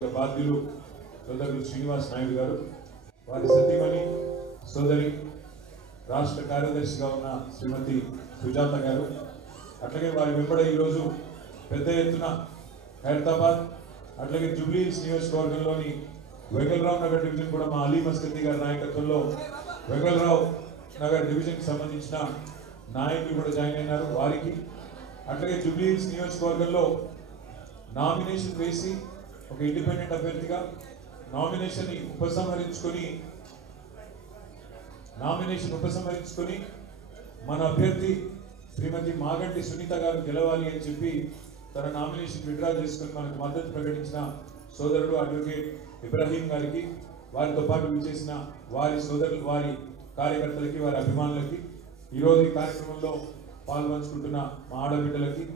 బాధ్యులు సోదరులు శ్రీనివాస్ నాయుడు గారు, వారి సతీమణి సోదరి రాష్ట్ర కార్యదర్శిగా ఉన్న శ్రీమతి సుజాత గారు, అట్లాగే వారి వెంబడ ఈరోజు పెద్ద ఎత్తున హైదరాబాద్ అట్లాగే జూబ్లీ నియోజకవర్గంలోని వెంగళరావు నగర్ డివిజన్ కూడా మా అలీ మస్కతి గారి నాయకత్వంలో వెంగళరావు నగర్ డివిజన్కి సంబంధించిన నాయకులు కూడా జాయిన్ అయినారు. వారికి అట్లాగే జూబ్లీ నియోజకవర్గంలో నామినేషన్ వేసి ఒక ఇండిపెండెంట్ అభ్యర్థిగా నామినేషన్ ఉపసంహరించుకొని మన అభ్యర్థి శ్రీమతి మాగంటి సునీత గారు గెలవాలి అని చెప్పి తన నామినేషన్ విత్డ్రా చేసుకుని మనకు మద్దతు ప్రకటించిన సోదరుడు అడ్వకేట్ ఇబ్రాహీం గారికి, వారితో పాటు విచ్చేసిన వారి సోదరులు, వారి కార్యకర్తలకి, వారి అభిమానులకి, ఈరోజు ఈ కార్యక్రమంలో పాల్పంచుకుంటున్న మా ఆడబిడ్డలకి,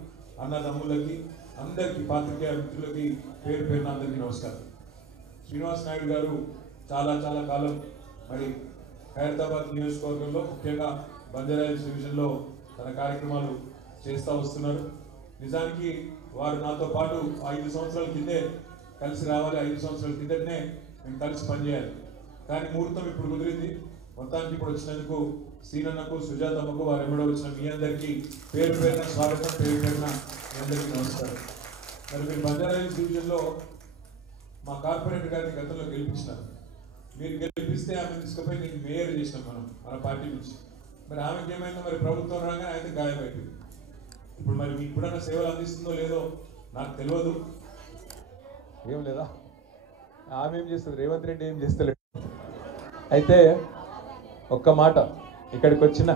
అన్నదమ్ములకి, అందరికీ, పాత్రికేయ మిత్రులకి పేరు పేరున అందరికీ నమస్కారం. శ్రీనివాస్ నాయుడు గారు చాలా కాలం మరి హైదరాబాద్ నియోజకవర్గంలో ముఖ్యంగా బంజారాహిల్స్ డివిజన్లో తన కార్యక్రమాలు చేస్తూ వస్తున్నారు. నిజానికి వారు నాతో పాటు 5 సంవత్సరాల కిందే కలిసి రావాలి, 5 సంవత్సరాల కిందనే మేము కలిసి పనిచేయాలి. కానీ ముహూర్తం ఇప్పుడు కుదిరింది. మొత్తానికి ఇప్పుడు వచ్చినందుకు సీనన్నకు, సుజాతమ్మకు, వారు ఎవడో వచ్చిన మీ అందరికీ పేరు పేరున స్వాగతం, పేరు పేరున మీ అందరికీ నమస్కారం. మరి మీరు బంజారాహిల్స్ డివిజన్లో మా కార్పొరేటర్ గారిని గతంలో గెలిపించినారు. మీరు గెలిపిస్తే ఆమె తీసుకుపోయి నేను మేయర్ చేసినాం మన పార్టీ నుంచి. మరి ఆమెకి ఏమైందో మరి ప్రభుత్వం రాగానే అయితే గాయమైపోయింది. ఇప్పుడు మరి మీకు ఇప్పుడన్నా సేవలు అందిస్తుందో లేదో నాకు తెలియదు. ఏం లేదా, ఆమె ఏం చేస్తుంది, రేవంత్ రెడ్డి ఏం చేస్తలేడు. అయితే ఒక్క మాట, ఇక్కడికి వచ్చిన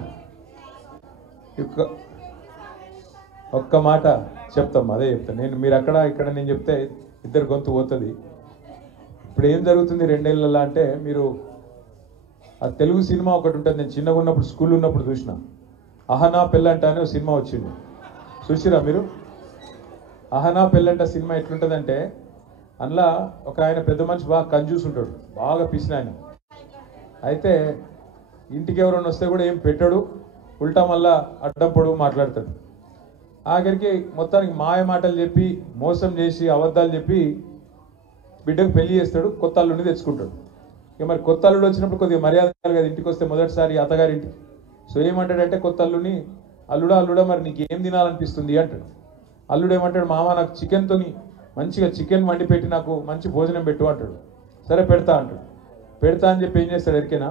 ఒక్క మాట చెప్తాం, అదే చెప్తాను నేను. మీరు అక్కడ ఇక్కడ నేను చెప్తే ఇద్దరు గొంతు పోతుంది. ఇప్పుడు ఏం జరుగుతుంది 2 ఏళ్ళలో అంటే, మీరు ఆ తెలుగు సినిమా ఒకటి ఉంటుంది, నేను చిన్నగా ఉన్నప్పుడు స్కూల్ ఉన్నప్పుడు చూసిన, అహనా పెళ్ళంట అనే ఒక సినిమా వచ్చింది, చూసిరా మీరు? అహనా పెళ్ళంట సినిమా ఎట్లుంటుందంటే, అందులో ఒక ఆయన పెద్ద మనిషి బాగా కంజూస్ ఉంటాడు, బాగా పిసిన ఆయన. అయితే ఇంటికి ఎవరైనా వస్తే కూడా ఏం పెట్టాడు, ఉల్టా మళ్ళా అడ్డం పొడుగు మాట్లాడతాడు. ఆఖరికి మొత్తానికి మాయ మాటలు చెప్పి, మోసం చేసి, అబద్ధాలు చెప్పి బిడ్డకు పెళ్లి చేస్తాడు, కొత్త అల్లుడిని తెచ్చుకుంటాడు. ఇక మరి కొత్త అల్లుడు వచ్చినప్పుడు కొద్దిగా మర్యాద కదా, ఇంటికి వస్తే మొదటిసారి అత్తగారి ఇంటికి. సో ఏమంటాడంటే కొత్త అల్లుడిని, అల్లుడా మరి నీకు ఏం తినాలనిపిస్తుంది అంటాడు. అల్లుడు ఏమంటాడు, మామ నాకు చికెన్తోని మంచిగా చికెన్ వండి పెట్టి నాకు మంచి భోజనం పెట్టు అంటాడు. సరే పెడతా అంటాడు. పెడతా అని చెప్పి ఏం చేస్తాడు ఎరికేనా,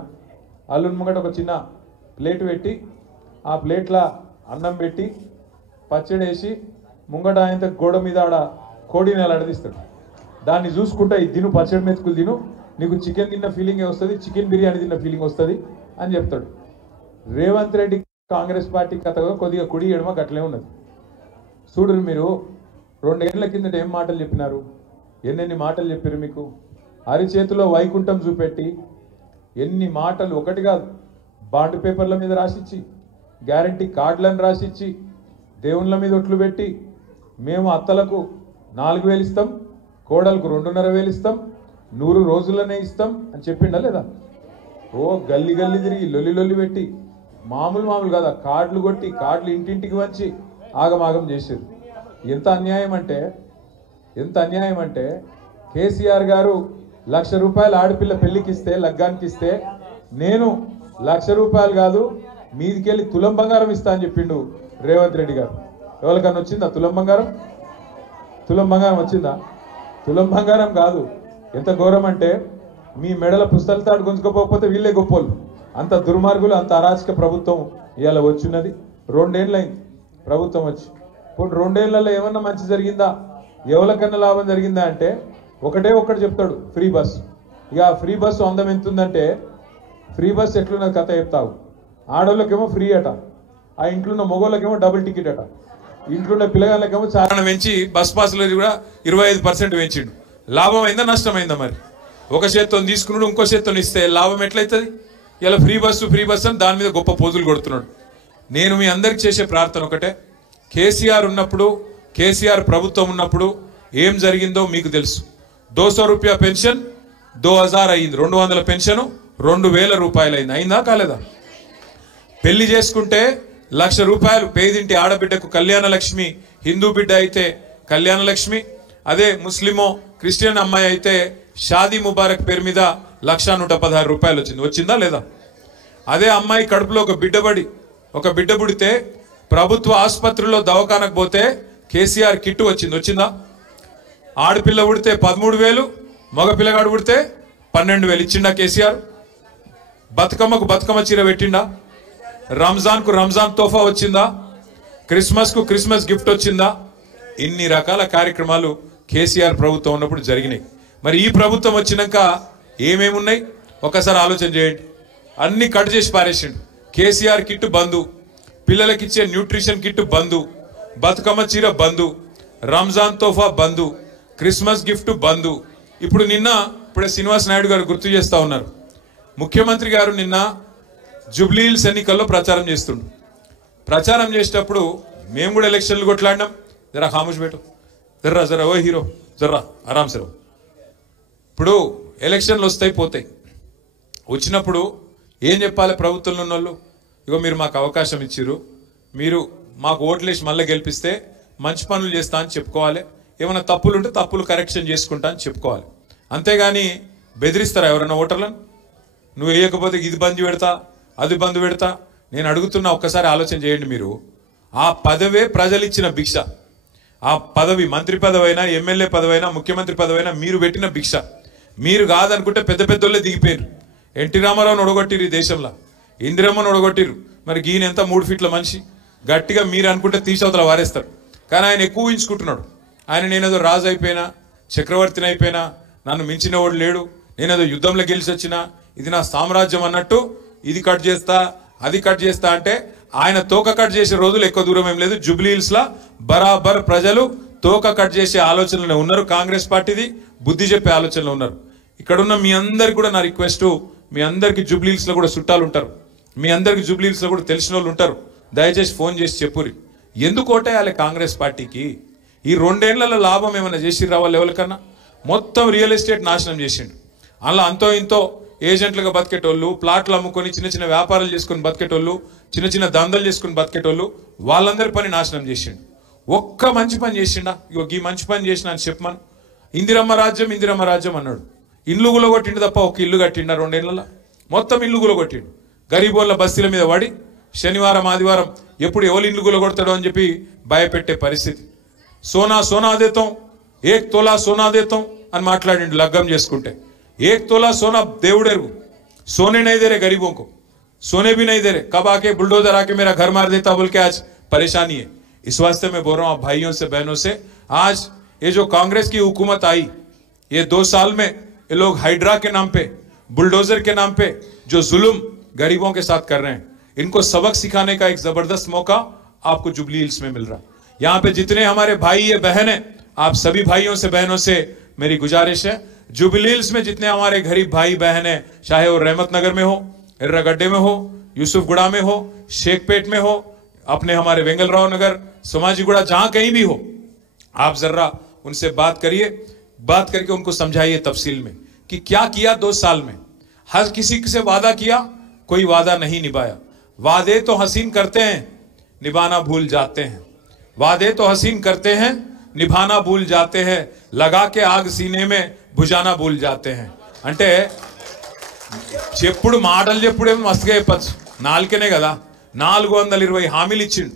అల్లుడి ముంగట ఒక చిన్న ప్లేట్ పెట్టి, ఆ ప్లేట్లో అన్నం పెట్టి, పచ్చడి వేసి, ముంగట ఆయన గోడ మీద ఆడ కోడిని అలా అడదిస్తాడు. దాన్ని చూసుకుంటా ఇది తిను, పచ్చడి మెతుకులు తిను, నీకు చికెన్ తిన్న ఫీలింగే వస్తుంది, చికెన్ బిర్యానీ తిన్న ఫీలింగ్ వస్తుంది అని చెప్తాడు. రేవంత్ రెడ్డి కాంగ్రెస్ పార్టీ కథగా కొద్దిగా కుడి ఎడమ గట్లే ఉన్నది. చూడరు మీరు, 2 ఏళ్ల కిందట ఏం మాటలు చెప్పినారు, ఎన్నెన్ని మాటలు చెప్పారు మీకు. అరిచేతిలో వైకుంఠం చూపెట్టి ఎన్ని మాటలు, ఒకటి కాదు, బాండ్ పేపర్ల మీద రాసిచ్చి, గ్యారంటీ కార్డులను రాసిచ్చి, దేవుళ్ళ మీద ఒట్లు పెట్టి, మేము అత్తలకు 4,000 ఇస్తాం, కోడలకు 2,500 ఇస్తాం, 100 రోజులనే ఇస్తాం అని చెప్పిండా లేదా? ఓ గల్లి తిరిగి లొల్లి పెట్టి, మామూలు కాదు, కార్డులు కొట్టి, కార్డులు ఇంటింటికి వచ్చి ఆగమాగం చేశారు. ఎంత అన్యాయం అంటే కేసీఆర్ గారు 1,00,000 రూపాయలు ఆడపిల్ల పెళ్లికి ఇస్తే, లగ్గానికి ఇస్తే, నేను 1,00,000 రూపాయలు కాదు మీదికెళ్ళి తులం బంగారం ఇస్తా అని చెప్పిండు రేవంత్ రెడ్డి గారు. ఎవరికన్నా వచ్చిందా తులం బంగారం? వచ్చిందా? తులం బంగారం కాదు. ఎంత ఘోరం అంటే, మీ మెడల పుస్తల తాడు గుంజుకోకపోతే వీళ్ళే గొప్పోళ్ళు. అంత దుర్మార్గులు, అంత అరాచక ప్రభుత్వం ఇవాళ వచ్చిన్నది. 2 ఏళ్ళైంది ప్రభుత్వం వచ్చి. ఇప్పుడు 2 ఏళ్లలో ఏమన్నా మంచి జరిగిందా, ఎవరికన్నా లాభం జరిగిందా అంటే ఒకటి చెప్తాడు, ఫ్రీ బస్. ఇక ఫ్రీ బస్సు అందం ఎంతుందంటే, ఫ్రీ బస్ ఎట్లున్నది కథ చెప్తావు. ఆడోళ్ళకేమో ఫ్రీ అట, ఆ ఇంట్లో ఉన్న మగోళ్ళకేమో డబుల్ టికెట్ అట, ఇంట్లో ఉన్న పిల్లగాళ్ళకేమో చాలా పెంచి బస్ పాసులు కూడా 25% పెంచిండు. లాభం అయిందా నష్టమైందా? మరి ఒక చేత్తో తీసుకున్నాడు, ఇంకో చేత్తో ఇస్తే లాభం ఎట్లయితుంది? ఇలా ఫ్రీ బస్సు అని దాని మీద గొప్ప పోజులు కొడుతున్నాడు. నేను మీ అందరికి చేసే ప్రార్థన ఒకటే, కేసీఆర్ ఉన్నప్పుడు, కేసీఆర్ ప్రభుత్వం ఉన్నప్పుడు ఏం జరిగిందో మీకు తెలుసు. 200 రూపాయ పెన్షన్ 2000 అయింది, 200 పెన్షన్ 2,000 రూపాయలు అయింది. అయిందా కాలేదా? పెళ్లి చేసుకుంటే 1,00,000 రూపాయలు పేదింటి ఆడబిడ్డకు కళ్యాణ లక్ష్మి, హిందూ బిడ్డ అయితే కళ్యాణ లక్ష్మి, అదే ముస్లిమో క్రిస్టియన్ అమ్మాయి అయితే షాదీ ముబారక్ పేరు మీద 1,116 రూపాయలు వచ్చింది. వచ్చిందా లేదా? అదే అమ్మాయి కడుపులో ఒక బిడ్డ పుడితే ప్రభుత్వ ఆసుపత్రిలో దవాఖానకు పోతే కేసీఆర్ కిట్ వచ్చిందా? ఆడపిల్ల పుడితే 13,000, మగ పిల్లగాడు పుడితే 12,000 ఇచ్చిండా కేసీఆర్? బతుకమ్మకు బతుకమ్మ చీర పెట్టిండా? రంజాన్కు రంజాన్ తోఫా వచ్చిందా? క్రిస్మస్కు క్రిస్మస్ గిఫ్ట్ వచ్చిందా? ఇన్ని రకాల కార్యక్రమాలు కేసీఆర్ ప్రభుత్వం ఉన్నప్పుడు జరిగినాయి. మరి ఈ ప్రభుత్వం వచ్చినాక ఏమేమి ఉన్నాయి ఒకసారి ఆలోచన చేయండి. అన్ని కట్ చేసి పారేసిండు. కేసీఆర్ కిట్ బంధు, పిల్లలకిచ్చే న్యూట్రిషన్ కిట్ బంధు, బతుకమ్మ చీర బంధు, రంజాన్ తోఫా బంధు, క్రిస్మస్ గిఫ్ట్ బంధు. ఇప్పుడే శ్రీనివాస్ నాయుడు గారు గుర్తు చేస్తా ఉన్నారు. ముఖ్యమంత్రి గారు నిన్న జూబ్లీహిల్స్ ఎన్నికల్లో ప్రచారం చేస్తుండ్రు. ప్రచారం చేసేటప్పుడు మేము కూడా ఎలక్షన్లు కొట్లాడినాం. జరా ఖాముష్ బేటో, జరా ఓ హీరో, జర్రా ఆరామ్ సరే. ఇప్పుడు ఎలక్షన్లు వస్తాయి పోతాయి. వచ్చినప్పుడు ఏం చెప్పాలి ప్రభుత్వంలో ఉన్న వాళ్ళు? ఇగో మీరు మాకు అవకాశం ఇచ్చిర్రు, మీరు మాకు ఓట్లేసి మళ్ళీ గెలిపిస్తే మంచి పనులు చేస్తా అని చెప్పుకోవాలి. ఏమైనా తప్పులు ఉంటే తప్పులు కరెక్షన్ చేసుకుంటా అని చెప్పుకోవాలి. అంతేగాని బెదిరిస్తారా ఎవరైనా ఓటర్లను? నువ్వు వేయకపోతే ఇది బంద్ పెడతా, అది బంద్ పెడతా. నేను అడుగుతున్నా, ఒక్కసారి ఆలోచన చేయండి. మీరు ఆ పదవే ప్రజలు ఇచ్చిన భిక్ష. ఆ పదవి మంత్రి పదవైనా, ఎమ్మెల్యే పదవైనా, ముఖ్యమంత్రి పదవైనా మీరు పెట్టిన భిక్ష. మీరు కాదనుకుంటే పెద్ద పెద్దోళ్ళే దిగిపోయారు. ఎన్టీ రామారావుని ఒడగొట్టిరు ఈ దేశంలో, ఇందిరమ్మను ఒడగొట్టిరు. మరి ఈయన ఎంత 3 ఫీట్ల మనిషి. గట్టిగా మీరు అనుకుంటే తీసవతల వారేస్తారు. కానీ ఆయన ఎక్కువ ఊహించుకుంటున్నాడు. ఆయన నేనేదో రాజు అయిపోయినా, చక్రవర్తిని అయిపోయినా, నన్ను మించిన వాడు లేడు, నేనేదో యుద్ధంలో గెలిచి వచ్చినా, ఇది నా సామ్రాజ్యం అన్నట్టు ఇది కట్ చేస్తా, అది కట్ చేస్తా అంటే ఆయన తోక కట్ చేసే రోజులు ఎక్కువ దూరం ఏం లేదు. జూబ్లీహిల్స్ లా బరాబర్ ప్రజలు తోక కట్ చేసే ఆలోచనలో ఉన్నారు. కాంగ్రెస్ పార్టీది బుద్ధి చెప్పే ఆలోచనలో ఉన్నారు. ఇక్కడున్న మీ అందరికి కూడా నా రిక్వెస్ట్, మీ అందరికి జూబ్లీహిల్స్ లో కూడా చుట్టాలు ఉంటారు, మీ అందరికి జూబ్లీహిల్స్ లో కూడా తెలిసిన వాళ్ళు ఉంటారు. దయచేసి ఫోన్ చేసి చెప్పురి, ఎందుకు ఓటేయాలి కాంగ్రెస్ పార్టీకి? ఈ 2 ఏళ్లలో లాభం ఏమైనా చేసిర్రా వాళ్ళు ఎవరికన్నా? మొత్తం రియల్ ఎస్టేట్ నాశనం చేసిండు. అలా అంతో ఇంతో ఏజెంట్లుగా బతికేటోళ్ళు, ప్లాట్లు అమ్ముకొని చిన్న చిన్న వ్యాపారాలు చేసుకుని బతికేటోళ్ళు, చిన్న చిన్న దందలు చేసుకుని బతికేటోళ్ళు, వాళ్ళందరి పని నాశనం చేసిండు. ఒక్క మంచి పని చేసిండా? ఇగో ఈ మంచి పని చేసిన అని చెప్పమను. ఇందిరమ్మ రాజ్యం అన్నాడు. ఇల్లు గులగొట్టిండు తప్ప ఒక ఇల్లు కట్టిండా 2 ఏళ్లలో? మొత్తం ఇల్లు గులగొట్టిండు. గరీబోళ్ళ బస్తీల మీద పడి శనివారం ఆదివారం ఎప్పుడు ఎవరు ఇల్లు గులగొడతాడో అని చెప్పి భయపెట్టే పరిస్థితి. సోనా దేతాం, 1 తోలా సోనా దేతాం అని మాట్లాడిండు లగ్గం చేసుకుంటే. 1 तोला सोना देवड़े सोने नहीं दे रहे गरीबों को, सोने भी नहीं दे रहे. कब आके बुलडोजर आके मेरा घर मार देता बोल के आज परेशानी है. इस वास्ते मैं बोल रहा हूं भाइयों से बहनों से, आज ये जो कांग्रेस की हुकूमत आई, ये 2 साल में ये लोग हाइड्रा के नाम पे, बुलडोजर के नाम पे जो जुल्म गरीबों के साथ कर रहे हैं, इनको सबक सिखाने का एक जबरदस्त मौका आपको जुबलीहिल्स में मिल रहा है. यहाँ पे जितने हमारे भाई या बहन है, आप सभी भाइयों से बहनों से मेरी गुजारिश है, जुबलीहिल्स में जितने हमारे गरीब भाई बहन है, चाहे वो रहमत नगर में हो, एर्रागड्डे में हो, यूसुफगुड़ा में हो, शेखपेट में हो, अपने हमारे वेंगलराव नगर, सोमाजीगुड़ा, जहां कहीं भी हो, आप जरा उनसे बात करिए. बात करके उनको समझाइए तफसील में कि क्या किया 2 साल में. हर किसी से वादा किया, कोई वादा नहीं निभाया. वादे तो हसीन करते हैं, निभाना भूल जाते हैं. वादे तो हसीन करते हैं, निभाना भूल जाते हैं. लगा के आग सीने में భుజానా భూల్ జాతే హై. అంటే చెప్పుడు మాటలు చెప్పుడేమో మస్తుగా చెప్పచ్చు, నాలుకనే కదా. 420 హామీలు ఇచ్చిండు.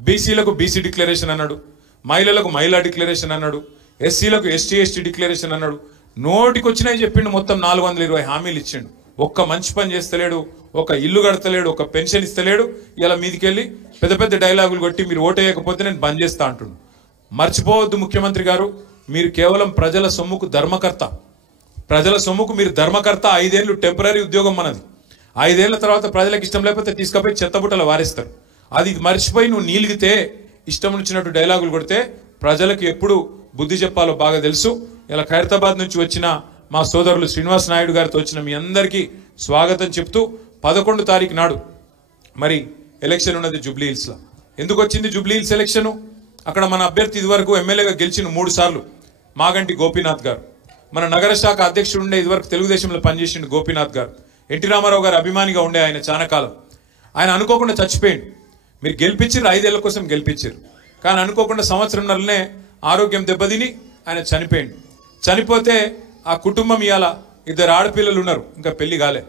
బీసీలకు బీసీ డిక్లరేషన్ అన్నాడు, మహిళలకు మహిళా డిక్లరేషన్ అన్నాడు, ఎస్సీలకు ఎస్టీ డిక్లరేషన్ అన్నాడు. నోటికి వచ్చినాయి చెప్పిండు. మొత్తం 420 హామీలు ఇచ్చిండు. ఒక్క మంచి పని చేస్తలేడు, ఒక ఇల్లు కడతలేడు, ఒక పెన్షన్ ఇస్తలేడు. ఇలా మీదికెళ్ళి పెద్ద పెద్ద డైలాగులు కొట్టి మీరు ఓటేయకపోతే నేను బంద్ చేస్తా అంటుండు. మర్చిపోవద్దు ముఖ్యమంత్రి గారు, మీరు కేవలం ప్రజల సొమ్ముకు ధర్మకర్త. ప్రజల సొమ్ముకు మీరు ధర్మకర్త. 5 ఏళ్ళు టెంపరీ ఉద్యోగం మనది. 5 ఏళ్ల తర్వాత ప్రజలకు ఇష్టం లేకపోతే తీసుకుపోయి చెత్తబుట్టలు వారేస్తారు. అది మర్చిపోయి నువ్వు నీలిగితే, ఇష్టం వచ్చినట్టు డైలాగులు కొడితే ప్రజలకు ఎప్పుడు బుద్ధి చెప్పాలో బాగా తెలుసు. ఇలా ఖైరతాబాద్ నుంచి వచ్చిన మా సోదరులు శ్రీనివాస్ నాయుడు గారితో వచ్చిన మీ అందరికీ స్వాగతం చెప్తూ, 11 తారీఖు నాడు మరి ఎలక్షన్ ఉన్నది జూబ్లీహిల్స్లో. ఎందుకు వచ్చింది జూబ్లీహిల్స్ ఎలక్షన్? అక్కడ మన అభ్యర్థి ఇదివరకు ఎమ్మెల్యేగా గెలిచిన 3 సార్లు మాగంటి గోపీనాథ్ గారు, మన నగర శాఖ అధ్యక్షుడు ఉండే ఇదివరకు తెలుగుదేశంలో పనిచేసిండు గోపీనాథ్ గారు, ఎన్టీ రామారావు గారు అభిమానిగా ఉండే ఆయన చాలా కాలం. ఆయన అనుకోకుండా చచ్చిపోయిండు. మీరు గెలిపించారు, 5 ఏళ్ల కోసం గెలిపించారు. కానీ అనుకోకుండా సంవత్సరంన్నరనే ఆరోగ్యం దెబ్బతిని ఆయన చనిపోయింది. చనిపోతే ఆ కుటుంబం ఇవాళ 2 ఆడపిల్లలు ఉన్నారు, ఇంకా పెళ్లి కాలే,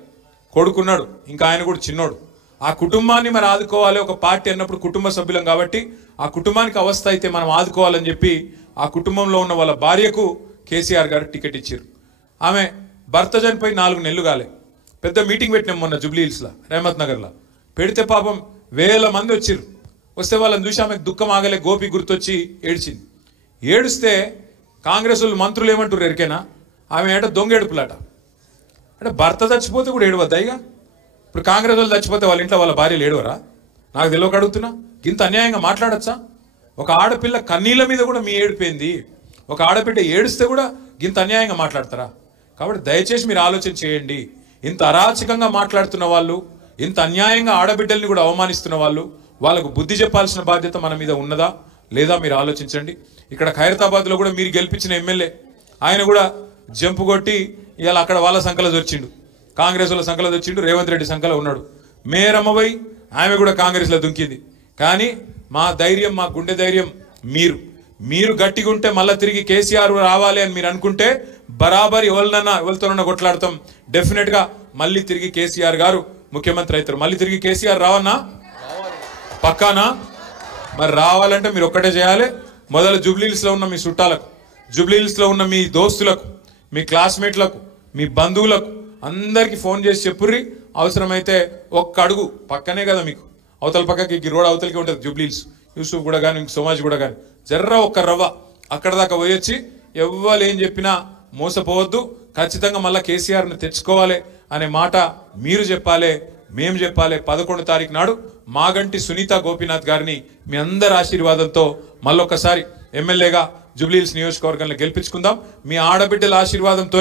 కొడుకున్నాడు, ఇంకా ఆయన కూడా చిన్నోడు. ఆ కుటుంబాన్ని మరి ఆదుకోవాలి. ఒక పార్టీ అన్నప్పుడు కుటుంబ సభ్యులం కాబట్టి ఆ కుటుంబానికి అవస్థ అయితే మనం ఆదుకోవాలని చెప్పి ఆ కుటుంబంలో ఉన్న వాళ్ళ భార్యకు కేసీఆర్ గారు టికెట్ ఇచ్చారు. ఆమె భర్త చనిపోయి 4 నెలలు కాలే. పెద్ద మీటింగ్ పెట్టినాం మొన్న జూబ్లీహిల్స్లో, రెహమత్ నగర్లో. పెడితే పాపం 1000 మంది వచ్చారు. వస్తే వాళ్ళని చూసి ఆమెకు దుఃఖం ఆగలే, గోపి గుర్తొచ్చి ఏడ్చింది. ఏడుస్తే కాంగ్రెస్ వాళ్ళు మంత్రులు ఏమంటారు ఎరికేనా, ఆమె ఏట దొంగేడుపులాట. అంటే భర్త చచ్చిపోతే కూడా ఏడవద్దా? ఇక ఇప్పుడు కాంగ్రెస్ వాళ్ళు చచ్చిపోతే వాళ్ళ ఇంట్లో వాళ్ళ భార్యలు ఏడవరా? నాకు తెలియక అడుగుతున్నా. ఇంత అన్యాయంగా మాట్లాడచ్చా? ఒక ఆడపిల్ల కన్నీళ్ళ మీద కూడా మీ ఏడిపోయింది, ఒక ఆడబిడ్డ ఏడుస్తే కూడా ఇంత అన్యాయంగా మాట్లాడతారా? కాబట్టి దయచేసి మీరు ఆలోచన చేయండి. ఇంత అరాచకంగా మాట్లాడుతున్న వాళ్ళు, ఇంత అన్యాయంగా ఆడబిడ్డల్ని కూడా అవమానిస్తున్న వాళ్ళు, వాళ్ళకు బుద్ధి చెప్పాల్సిన బాధ్యత మన మీద ఉన్నదా లేదా మీరు ఆలోచించండి. ఇక్కడ ఖైరతాబాద్లో కూడా మీరు గెలిపించిన ఎమ్మెల్యే ఆయన కూడా జంపు కొట్టి ఇవాళ అక్కడ వాళ్ళ సంకలో వచ్చిండు, కాంగ్రెస్ వాళ్ళ సంకలో వచ్చిండు, రేవంత్ రెడ్డి సంకలో ఉన్నాడు. మేయర్ అమ్మబోయి ఆమె కూడా కాంగ్రెస్లో దుంకింది. కానీ మా ధైర్యం, మా గుండె ధైర్యం మీరు గట్టిగా ఉంటే మళ్ళీ తిరిగి కేసీఆర్ రావాలి అని మీరు అనుకుంటే బరాబర్ ఎవరితోనన్నా కొట్లాడతాం. డెఫినెట్ గా మళ్ళీ తిరిగి కేసీఆర్ గారు ముఖ్యమంత్రి అవుతారు. మళ్ళీ తిరిగి కేసీఆర్ రావన్నా పక్కానా? మరి రావాలంటే మీరు ఒక్కటే చేయాలి. మొదలు జూబ్లీహిల్స్లో ఉన్న మీ చుట్టాలకు, జూబ్లీహిల్స్లో ఉన్న మీ దోస్తులకు, మీ క్లాస్మేట్లకు, మీ బంధువులకు అందరికీ ఫోన్ చేసి చెప్పుర్రి. అవసరమైతే ఒక్క అడుగు పక్కనే కదా మీకు, అవతల పక్కకి రోడ్ అవతలకి ఉంటుంది జూబ్లీహిల్స్, యూసుఫ్ కూడా కానీ సోమాజ్ కూడా కానీ, జర్ర ఒక్క రవ్వ అక్కడ దాకా పోయొచ్చి ఎవ్వరు ఏం చెప్పినా మోసపోవద్దు. ఖచ్చితంగా మళ్ళీ కేసీఆర్ని తెచ్చుకోవాలి అనే మాట మీరు చెప్పాలి, మేము చెప్పాలి. 11 తారీఖు నాడు మాగంటి సునీత గోపీనాథ్ గారిని మీ అందరి ఆశీర్వాదంతో మళ్ళొక్కసారి ఎమ్మెల్యేగా జూబ్లీహిల్స్ నియోజకవర్గంలో గెలిపించుకుందాం. మీ ఆడబిడ్డల ఆశీర్వాదంతో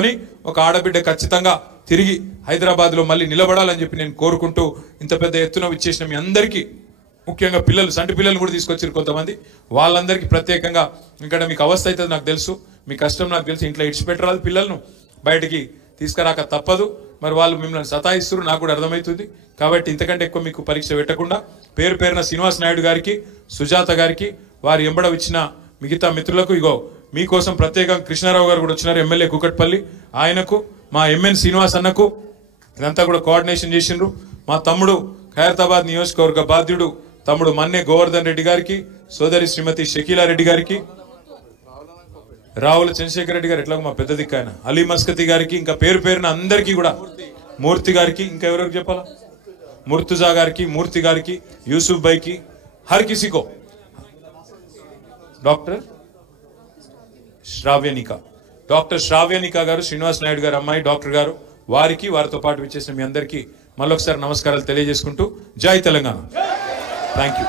ఒక ఆడబిడ్డ ఖచ్చితంగా తిరిగి హైదరాబాద్లో మళ్ళీ నిలబడాలని చెప్పి నేను కోరుకుంటూ, ఇంత పెద్ద ఎత్తున ఇచ్చేసిన మీ అందరికీ, ముఖ్యంగా పిల్లలు, సంటి పిల్లలు కూడా తీసుకొచ్చారు కొంతమంది, వాళ్ళందరికీ ప్రత్యేకంగా, ఎందుకంటే మీకు అవస్థ అవుతుంది నాకు తెలుసు, మీ కష్టం నాకు తెలుసు. ఇంట్లో ఇడిచిపెట్టరాదు, పిల్లలను బయటికి తీసుకురాక తప్పదు. మరి వాళ్ళు మిమ్మల్ని సతాయిస్తారు, నాకు కూడా అర్థమవుతుంది. కాబట్టి ఇంతకంటే ఎక్కువ మీకు పరీక్ష పెట్టకుండా పేరు పేరున శ్రీనివాస్ నాయుడు గారికి, సుజాత గారికి, వారి ఎంబడ ఇచ్చిన మిగతా మిత్రులకు, ఇగో మీకోసం ప్రత్యేకంగా కృష్ణారావు గారు కూడా వచ్చినారు, ఎమ్మెల్యే కూకట్పల్లి, ఆయనకు, మా ఎంఎన్ శ్రీనివాస్ అన్నకు, ఇదంతా కూడా కోఆర్డినేషన్ చేసిండ్రు. మా తమ్ముడు ఖైరతాబాద్ నియోజకవర్గ బాధ్యుడు తమ్ముడు మన్నే గోవర్ధన్ రెడ్డి గారికి, సోదరి శ్రీమతి షకీలా రెడ్డి గారికి, రావుల చంద్రశేఖర్ రెడ్డి గారు, ఎట్లాగో మా పెద్ద దిక్కు ఆయన, అలీ మస్కతి గారికి, ఇంకా పేరు పేరున అందరికీ కూడా, మూర్తి గారికి, ఇంకా ఎవరికి చెప్పాలా, ముర్తుజా గారికి, మూర్తి గారికి, యూసుఫ్ భాయ్కి, హర్ కిసీకో, డాక్టర్ శ్రావ్యనిక గారు, శ్రీనివాస్ నాయుడు గారు అమ్మాయి డాక్టర్ గారు, వారికి, వారితో పాటు విచ్చేసిన మీ అందరికీ మళ్ళొకసారి నమస్కారాలు తెలియజేసుకుంటూ, జై తెలంగాణ. Thank you.